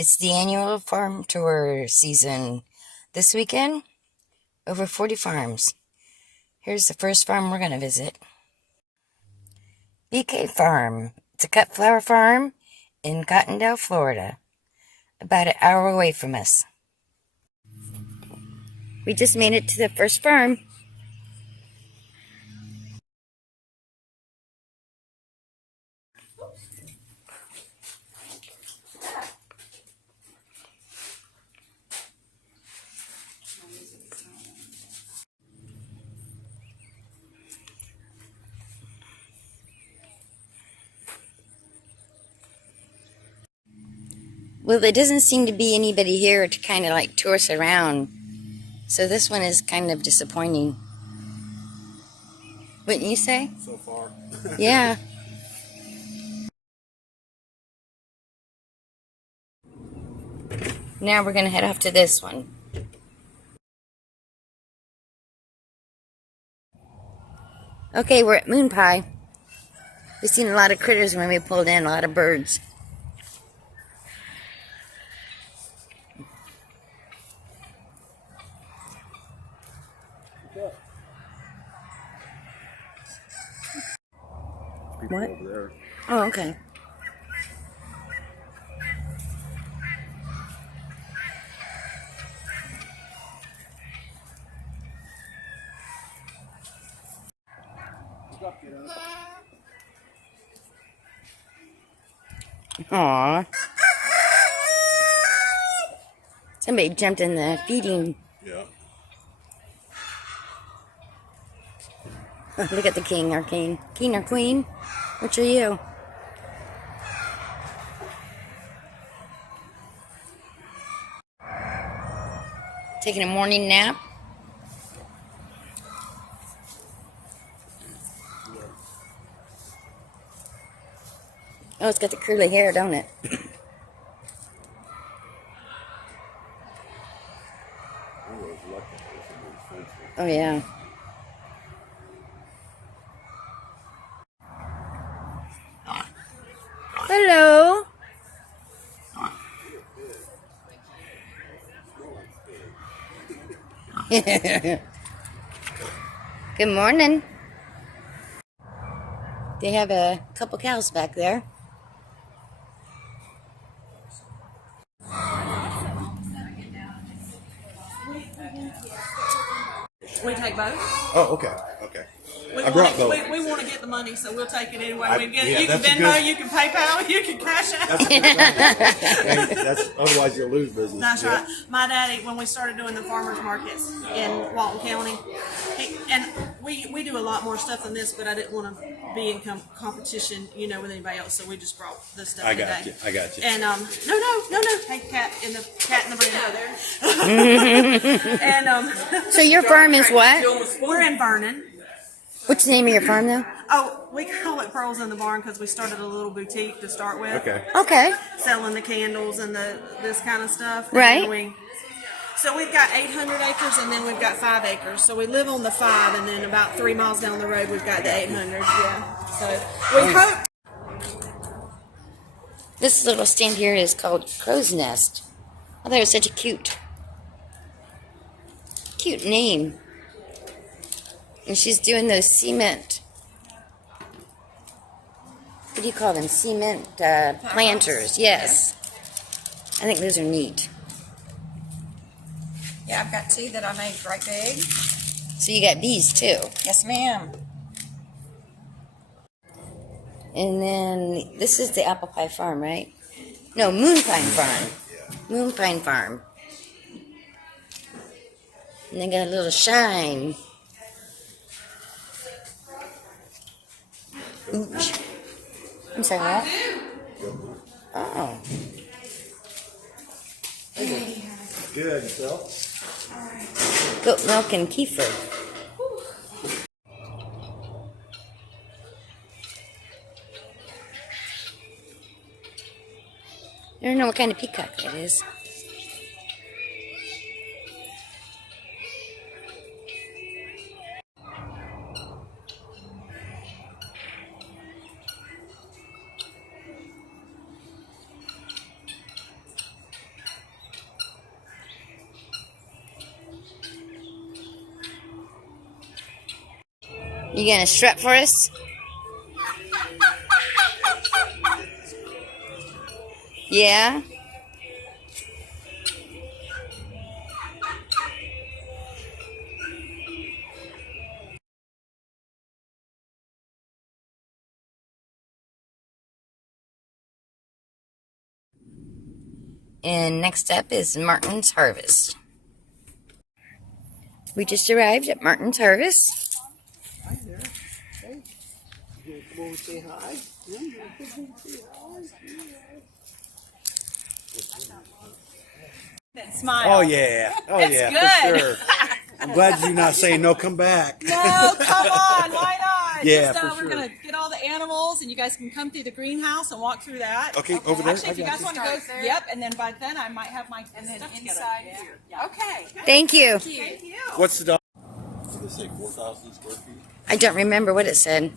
It's the annual farm tour season. This weekend, over 40 farms. Here's the first farm we're going to visit. BK Farm. It's a cut flower farm in Cottondale, Florida. About an hour away from us. We just made it to the first farm. Well, there doesn't seem to be anybody here to kind of like tour us around. So this one is kind of disappointing. Wouldn't you say? So far. Yeah. Now we're going to head off to this one. Okay, we're at Moonpie. We've seen a lot of critters when we pulled in, a lot of birds. People What? over there. Oh, okay. Aww. Somebody jumped in the feeding. Yeah. Oh, look at the king, our king. King or queen? Which are you? Taking a morning nap? Oh, it's got the curly hair, don't it? Oh, yeah. Hello. Good morning. They have a couple cows back there. We take both. Oh, okay. Okay. We I brought both. We want to get the money, so we'll take it anyway. We get it. Yeah, You can that's a Venmo, good- you can PayPal, you can cash out. That's a good thing. And that's otherwise you'll lose business. That's Yeah. right. My daddy, when we started doing the farmers markets in Walton County, and we do a lot more stuff than this, but I didn't want to be in competition, with anybody else, so we just brought this stuff I today. got you. I got you. And no, hey, cat in the brain. And So your farm is what? we're in Vernon. What's the name of your farm, though? Oh, we call it Pearls in the Barn because we started a little boutique to start with. Okay. Okay. Selling the candles and this kind of stuff. And Right. then so we've got 800 acres and then we've got 5 acres. So we live on the 5 and then about 3 miles down the road we've got the 800. Yeah. So we hope. This little stand here is called Crow's Nest. I thought it was such a cute name. And she's doing those cement, what do you call them? Cement planters, yes. I think those are neat. Yeah, I've got 2 that I made right big. So you got bees too. Yes, ma'am. And then this is the apple pie farm, right? No, Moonpie Farm. Moonpie Farm. And they got a little shine. Ooch. I'm sorry, what? Oh. Good. Yourself? Goat milk and kefir. I don't know what kind of peacock that is. You gonna strut for us? Yeah? And next up is Martin's Harvest. We just arrived at Martin's Harvest. Hi there. Hey. You gonna come over and say hi? Yeah, you gonna come over and say hi? Smile. Oh yeah. Oh It's yeah, good. for sure. I'm glad you're not saying no, come back. No, come on, why not? Yeah, Just, for we're sure. gonna get all the animals, and you guys can come through the greenhouse and walk through that. Okay, over there. Actually, if you guys want to go, yep. And then by then, I might have my stuff inside here. Okay. Thank you. Thank you. What's the dog? Did they say 4,000 square feet? I don't remember what it said.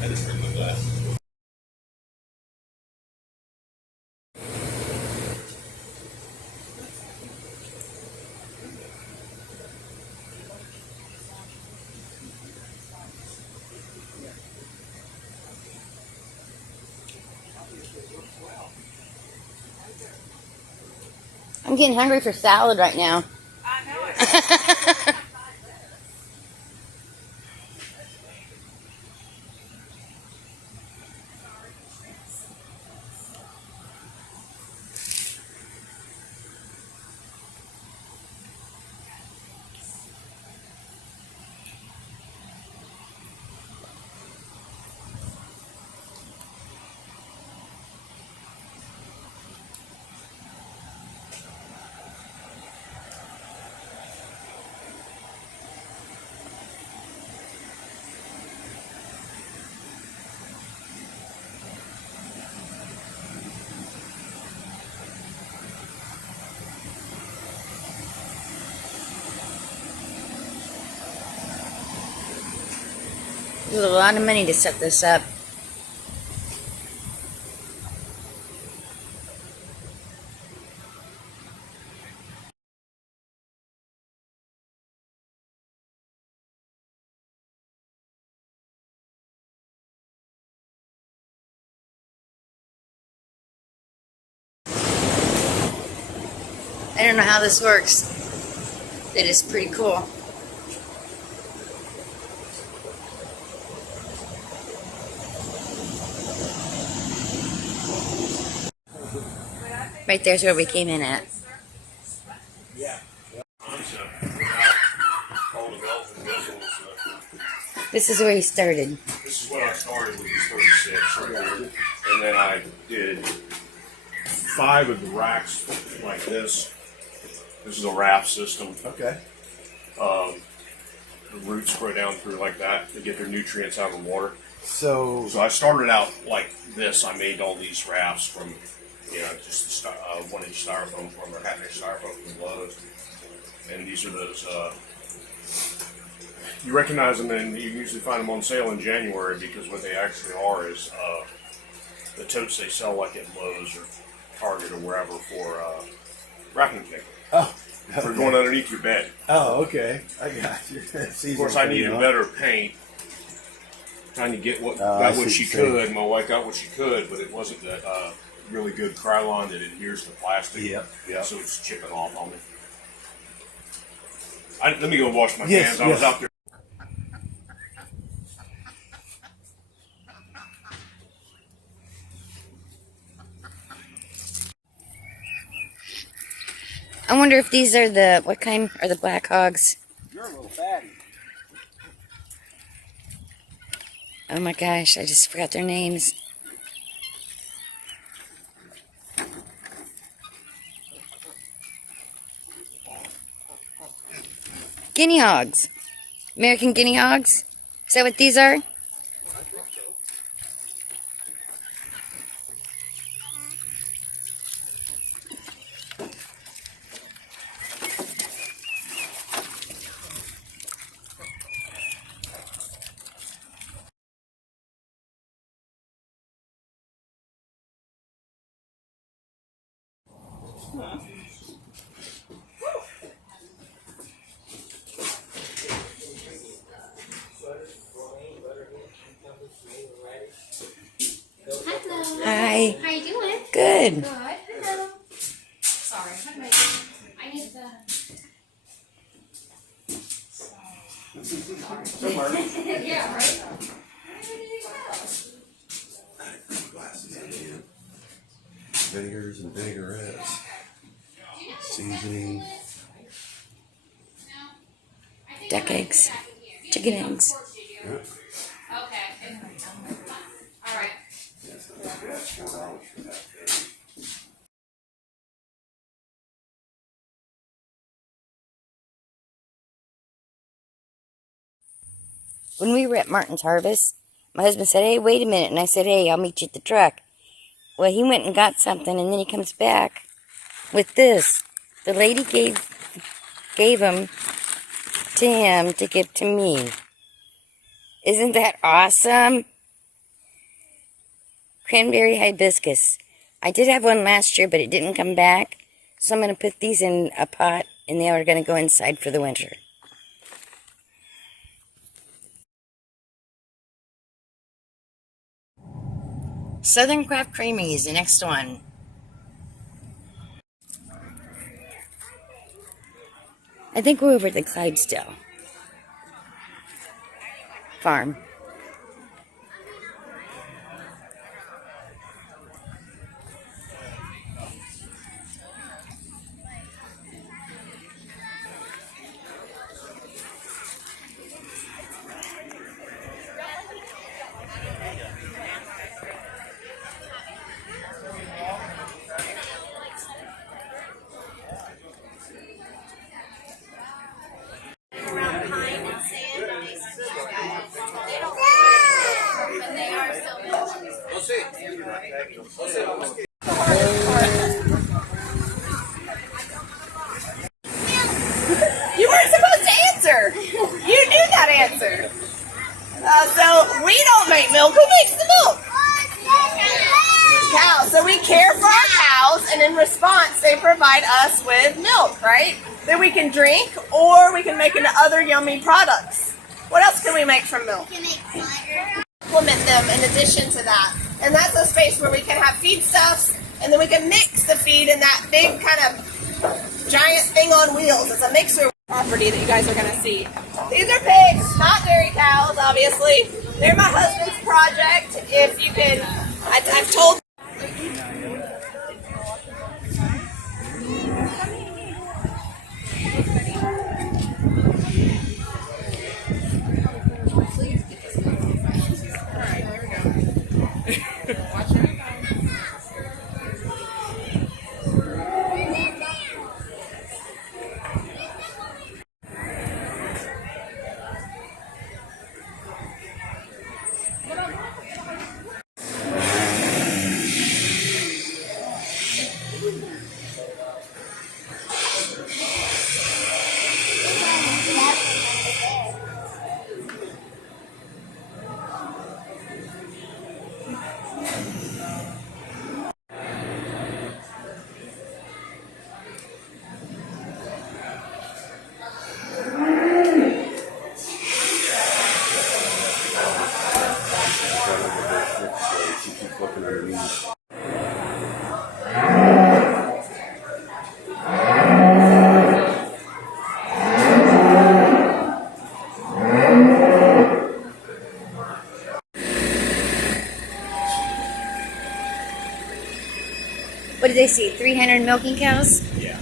I just remember that. I'm getting hungry for salad right now. I know it. There's a lot of money to set this up. I don't know how this works. It is pretty cool. Right there's where we came in at. Yeah. This is where he started. This is what I started with these 36. And then I did 5 of the racks like this. This is a raft system. Okay. The roots grow down through like that to get their nutrients out of the water. So So I started out like this. I made all these rafts from, just 1-inch styrofoam from or half-inch styrofoam from Lowe's. And these are those. You recognize them, and you usually find them on sale in January because what they actually are is the totes they sell like at Lowe's or Target or wherever for wrapping paper. oh. For going underneath your bed. Oh, okay. I got you. Of course, I needed better paint. Trying to get got what she could. My wife got what she could, but it wasn't that really good Krylon that adheres to plastic. Yep. So it's chipping off on me. Let me go wash my Yes, hands. I was out there. I wonder if these are the, what kind are the black hogs? You're a little fatty. Oh my gosh, I just forgot their names. Guinea hogs. American guinea hogs? Is that what these are? Hello. Hi. How you doing? Good. Good. Hello. Sorry, I need the. Yeah, right. Vinegars and vinaigrettes, seasoning. Duck eggs. Chicken eggs. Yeah. Okay. All right. When we were at Martin's Harvest, my husband said, "Hey, wait a minute." And I said, "Hey, I'll meet you at the truck." Well, he went and got something, and then he comes back with this. The lady gave him to him to give to me. Isn't that awesome? Cranberry hibiscus. I did have one last year, but it didn't come back. So I'm going to put these in a pot, and they are going to go inside for the winter. Southern Craft Creamery is the next one. I think we're over at the Clydesdale Farm. You weren't supposed to answer. You knew that answer. So we don't make milk. Who makes the milk? Cows. So we care for our cows, and in response, they provide us with milk, right? That we can drink, or we can make into other yummy products. What else can we make from milk? Implement them in addition to that. And that's a space where we can have feedstuffs, and then we can mix the feed in that big kind of giant thing on wheels. It's a mixer property that you guys are going to see. These are pigs, not dairy cows, obviously. They're my husband's project. If you can, I've told. She keeps looking underneath. What did they say? 300 milking cows? Yeah.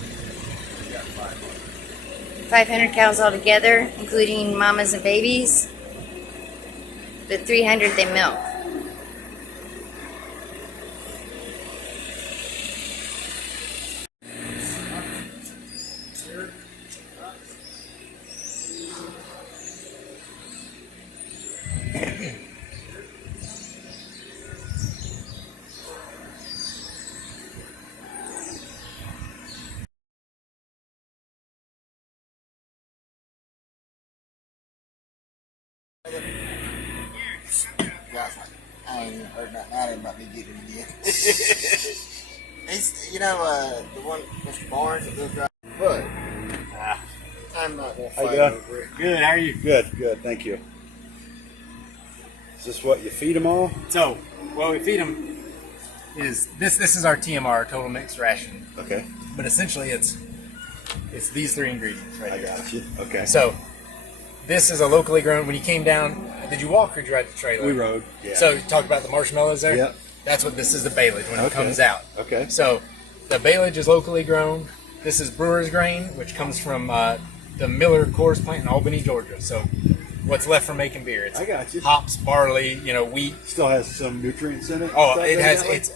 500 cows altogether, including mamas and babies. But 300 they milk. I ain't heard nothing out of him about me getting it yet. He's, you know, the one, Mr. Barnes that lives right. But I'm not gonna How you fight doing? over it. Good. How are you? Good. Thank you. Is this what you feed them all? So, what we feed them is this. This is our TMR, total mixed ration. Okay. But essentially, it's these three ingredients right I here. got you. Okay. So, this is a locally grown. When you came down, did you walk or did you ride the trailer? We rode. Yeah. So, you talked about the marshmallows there. Yep. That's what this is, the baleage when it Okay. comes out. Okay. So, the baleage is locally grown. This is brewer's grain, which comes from the Miller Coors plant in Albany, Georgia. So, what's left from making beer? It's I got you. hops, barley, wheat. Still has some nutrients in it. Oh, Stuff it like has. that? It's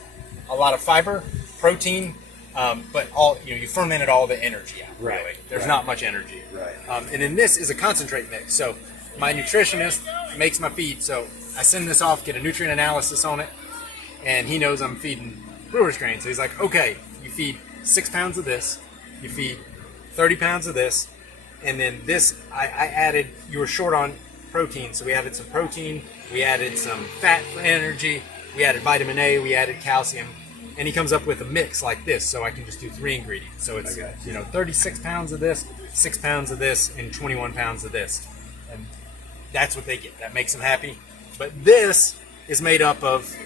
a lot of fiber, protein, but all you fermented all the energy out. Right, Really, there's right. not much energy. Right. And then this is a concentrate mix. So my nutritionist makes my feed. So I send this off, get a nutrient analysis on it, and he knows I'm feeding brewer's grain. So he's like, okay, you feed 6 pounds of this, you feed 30 pounds of this, and then this I added. You were short on protein, so we added some protein, we added some fat for energy, we added vitamin A, we added calcium, and he comes up with a mix like this, so I can just do 3 ingredients. So it's 36 pounds of this, 6 pounds of this, and 21 pounds of this, and that's what they get. That makes them happy. But this is made up of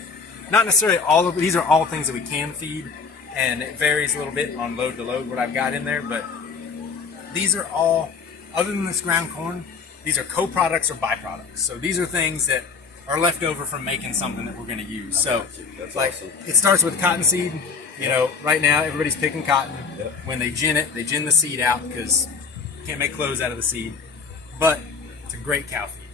not necessarily all of these are all things that we can feed, and it varies a little bit on load to load what I've got in there, but these are all, other than this ground corn, these are co-products or byproducts. So these are things that are left over from making something that we're going to use. So, like, awesome. it starts with cottonseed. Right now everybody's picking cotton. Yep. When they gin it, they gin the seed out because you can't make clothes out of the seed. But it's a great cow feed.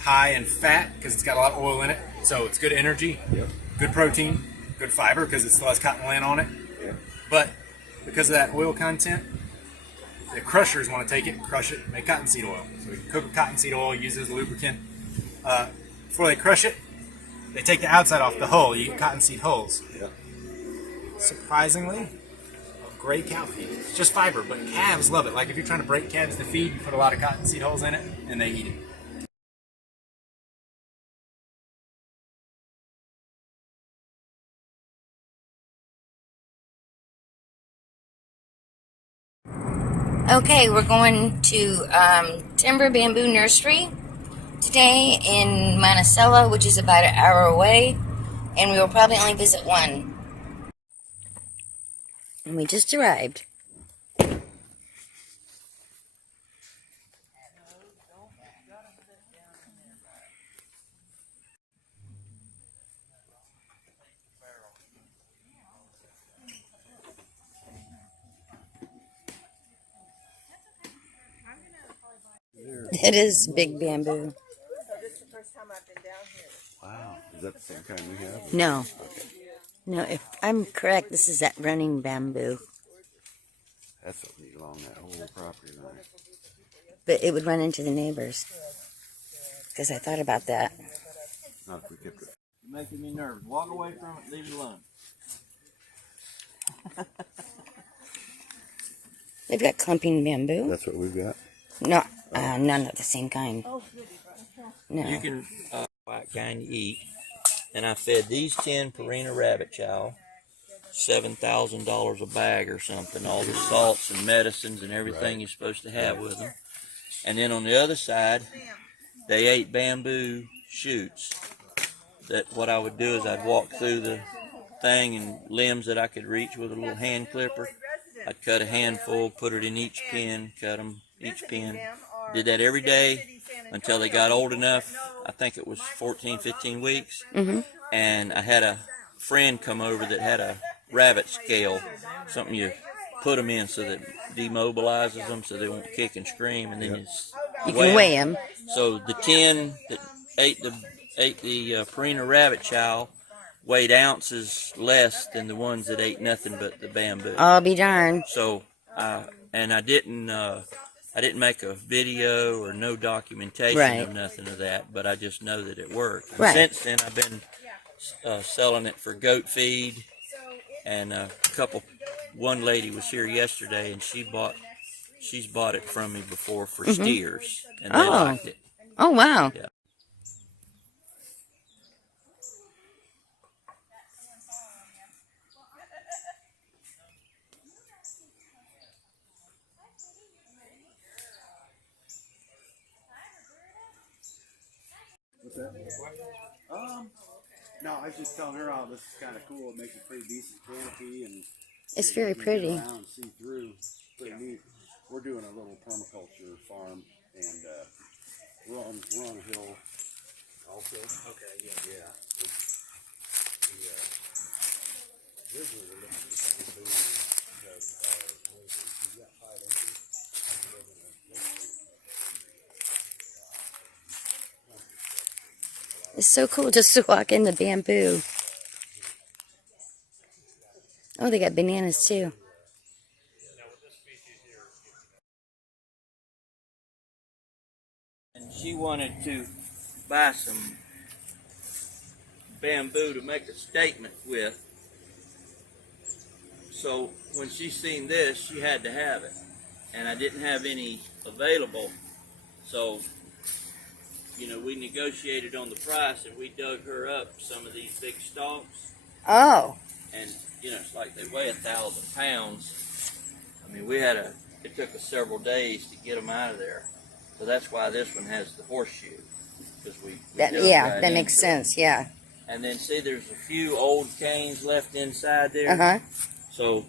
High in fat because it's got a lot of oil in it. So it's good energy, Yep. good protein, good fiber because it still has cotton land on it. Yeah. But because of that oil content, the crushers want to take it, crush it, make cottonseed oil. So we can cook with cottonseed oil, use it as a lubricant. Before they crush it, they take the outside off the hull. You get cottonseed hulls. Yeah. Surprisingly, a great cow feed. It's just fiber, but calves love it. Like if you're trying to break calves to feed, you put a lot of cottonseed hulls in it, and they eat it. Okay, we're going to Timber Bamboo Nursery today in Monticello, which is about an hour away, and we will probably only visit one. And we just arrived. It is big bamboo. Wow. Is that the same kind we have? No. No, if I'm correct, this is that running bamboo. That's what we along that whole property line. But it would run into the neighbors. Because I thought about that. Not if we kept it. You're making me nervous. Walk away from it, leave it alone. They've got clumping bamboo. That's what we've got. No, none of the same kind. No. You can white kind you eat. And I fed these 10 Purina rabbit chow, $7,000 a bag or something, all the salts and medicines and everything you're supposed to have with them. And then on the other side, they ate bamboo shoots. That what I would do is I'd walk through the thing and limbs that I could reach with a little hand clipper. I'd cut a handful, put it in each pen, cut them each pen. Did that every day until they got old enough. I think it was 14, 15 weeks. Mm-hmm. And I had a friend come over that had a rabbit scale, something you put them in so that demobilizes them so they won't kick and scream, and then You can weigh them. So the 10 that ate the Purina rabbit chow weighed ounces less than the ones that ate nothing but the bamboo. I'll be darned. So and I didn't make a video or no documentation of nothing of that, but I just know that it worked. And since then, I've been selling it for goat feed, and one lady was here yesterday, and she's bought it from me before for steers, and they liked it. Oh, wow. Yeah. What's that? No, I was just telling her, oh, this is kind of cool. It makes a pretty decent canopy, and It's very you can pretty. get around and see through. Pretty neat. We're doing a little permaculture farm, and we're on a hill. Also, okay, yeah. Originally, we're looking at the bamboo because our neighbors, we've got 5 acres. We live in a It's so cool just to walk in the bamboo. Oh, they got bananas too. And she wanted to buy some bamboo to make a statement with. So when she seen this, she had to have it. And I didn't have any available. So, you know, we negotiated on the price and we dug her up some of these big stalks. Oh. And, you know, it's like they weigh 1,000 pounds. I mean, it took us several days to get them out of there. So that's why this one has the horseshoe. Because we dug right that makes into sense, it. yeah. And then see, there's a few old canes left inside there. Uh-huh. So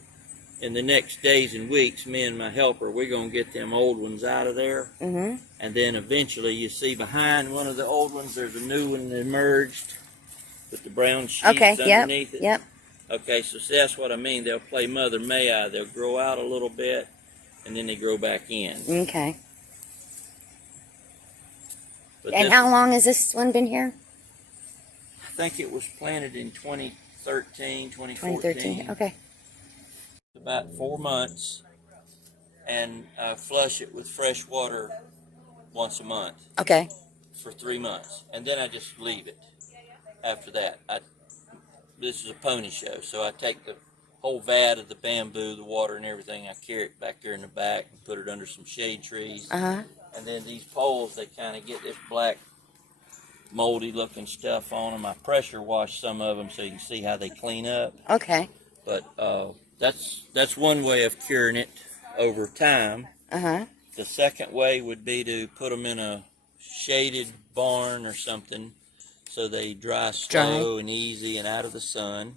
in the next days and weeks, me and my helper, we're going to get them old ones out of there. Mm-hmm. And then eventually you see behind one of the old ones, there's a new one that emerged with the brown sheets underneath it. Yep. Okay, so see, that's what I mean. They'll play Mother May I. They'll grow out a little bit, and then they grow back in. Okay. But And how long has this one been here? I think it was planted in 2013, 2014. 2013, okay. About 4 months, and I flush it with fresh water once a month. Okay. For 3 months, and then I just leave it. After that, this is a pony show, so I take the whole vat of the bamboo, the water and everything, I carry it back there in the back and put it under some shade trees. Uh-huh. And then these poles, they kind of get this black moldy looking stuff on them. I pressure wash some of them so you can see how they clean up. Okay. But that's one way of curing it over time. Uh-huh. The second way would be to put them in a shaded barn or something so they dry slow and easy and out of the sun.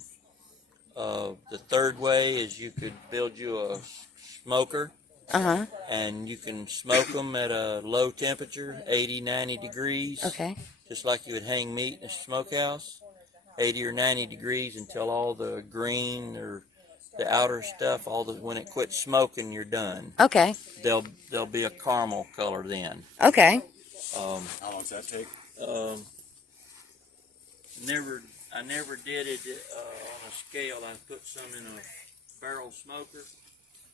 The third way is you could build you a smoker. Uh-huh. And you can smoke them at a low temperature, 80, 90 degrees. Okay. Just like you would hang meat in a smokehouse, 80 or 90 degrees until all the green or the outer stuff, when it quits smoking, you're done. Okay. They'll be a caramel color then. Okay. How long does that take? I never did it on a scale. I put some in a barrel smoker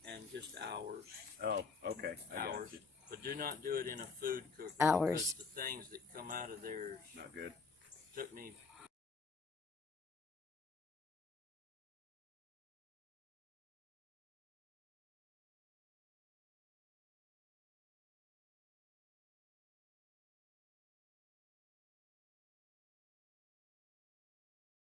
and just hours. Oh, okay. Hours. But do not do it in a food cooker. Hours. Because the things that come out of there Not good. took me